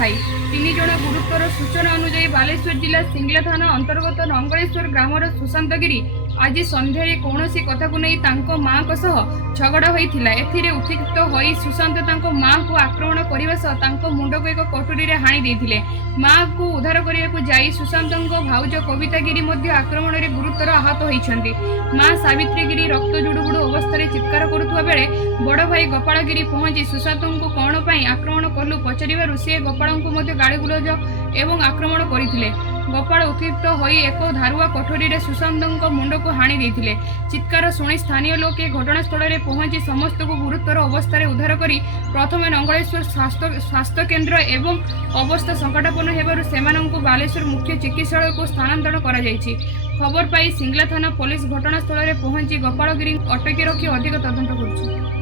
भाई। 3 जण गुरुतर सूचना अनुଯାयी बालेश्वर जिला सिंगला थाना अंतर्गत नंगलेश्वर ग्रामर सुशांत गिरी आज सन्ध्यारे कौनसी कथा को नहीं तांको मां को सह झगड़ा होइथिला। एथिरे उत्क्षिप्त होई सुशांत तांको मां को आक्रमण करबा सह तांको मुंड को एक कटुरी रे हाणी देथिले। मां को उद्धार करिया को जाई सुशांतको भाउज कविता गिरी मध्ये आक्रमण रे गुरुतर आहत होइछन्ती। मां सावित्री गिरी रक्त जुडुबुडु अवस्था रे चित्कार करुथुवा बेले बड़ भाई गोपाल गिरी पहुंची सुशांतको कौन पई आक्रमण कलु पचारिबारु से गोपालको मध्ये गाड़ी गुलज एवं आक्रमण करथिले। गोपाल उत्क्षिप्त होई एक धारुआ कठोरी रे सुशांतको मुंड को हाणी देथिले। चित्कार शुणी स्थानीय लोके घटनास्थल रे पहुंची समस्त को गुरुतर अवस्था रे उद्धार करी प्रथमे नंगलेश्वर स्वास्थ्य केन्द्र एवं अवस्था संकटापन्न हेबारु सेमानंकु बालेश्वर मुख्य चिकित्सालय को स्थानांतरण करा जायछि। खबर पाई सिंगला थाना पुलिस घटनास्थल रे पहुंची गोपाल गिरी अटकी रखी अधिक तदंत करुछि।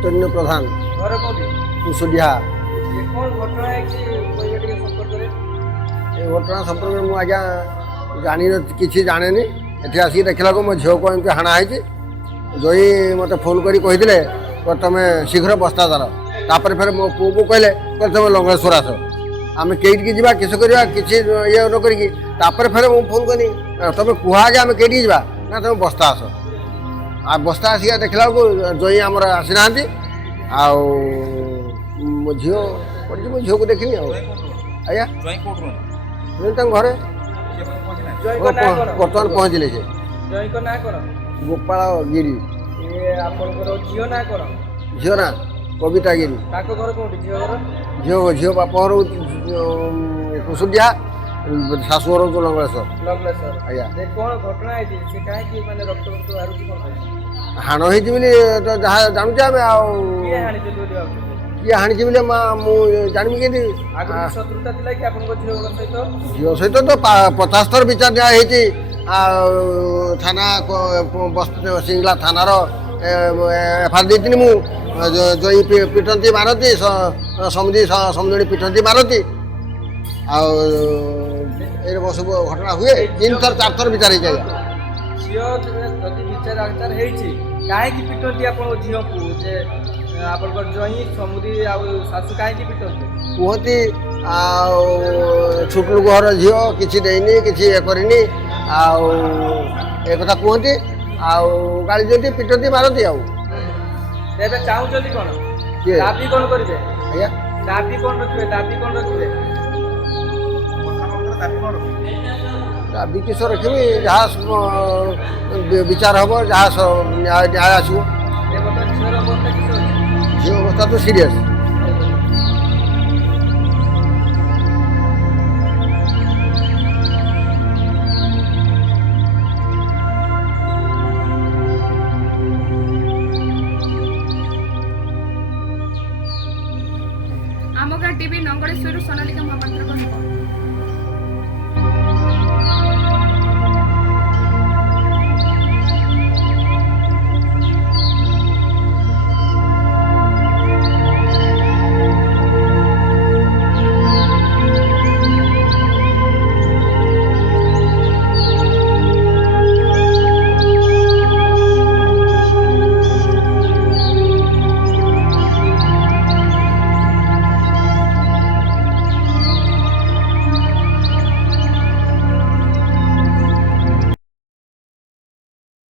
चैतन्य प्रधान घर कोठी कुशुडिया। ये कौन घटना है कि कोई ये संपर्क करे ये घटना संपर्क में मुझे जानी किसी जाने एठी आसिक देखला को मो झील को एमती हाणा है जोई मत फोन करी कही तुम शीघ्र बस्ता दर तापर फिर मो पु को कहले तुम लंगेश्वर आस आम कईटी जा किस करवा किसी ये न कर फिर मुझे फोन करी तुम कुह आगे आम कईटी जा ना तुम बस्ता आस आ बस्ता आसिक देखला को जोई आमर आसी ना मो झील पड़ी मो झील को देखनी आज्ञा घरे जय को ना करो बर्तमान पहुँचले से जय को ना करो गोपाल गिरी ये आपनकर जियो ना करो झील ना कविता गिरी ताको घर कोठी जियो घर झील झील बापर कुशुडिया शाशुर तो लंगलेश्वर लग्नेश्वर आज्ञा ये कौन घटना है से काहे कि माने रक्त रक्त आरुची कोन हाण होती तो जहाँ जानूचे आम किए हानि जे बोली आप किए हाणी बोले जानवी के आगु शत्रुता थिला कि आपनको जियो घर सहित झील सहित तो 50 थर विचार दिखाई थाना सिंगला थानार एफआईआर देती जो पिटंती मारती समझी पिटंती मारती सब घटना हुए 3 थर 4 थर विचार हो जाए झियो जदि विचार आचार हेछि काहे कि पिटंती आपन झियो को जे आपन जही समुदी आ सासु काहे कि पिटंती कहती छुटलू घर झील किसी देनी किसी ये करनी कथा कहती गाड़ी दिखती पिटती मारती एबे चाहूचली कोन किए दाबी कोन करिवे आज्ञा दाबी कोन रखिवे दाबी किस रखी जहाँ विचार हम जहाँ न्याय आसो ए बता झियोर अवस्था किस अछि झील अवस्था तो सीरीयस आमगा टीवी नंगलेश्वर सोनालिका महापात्र को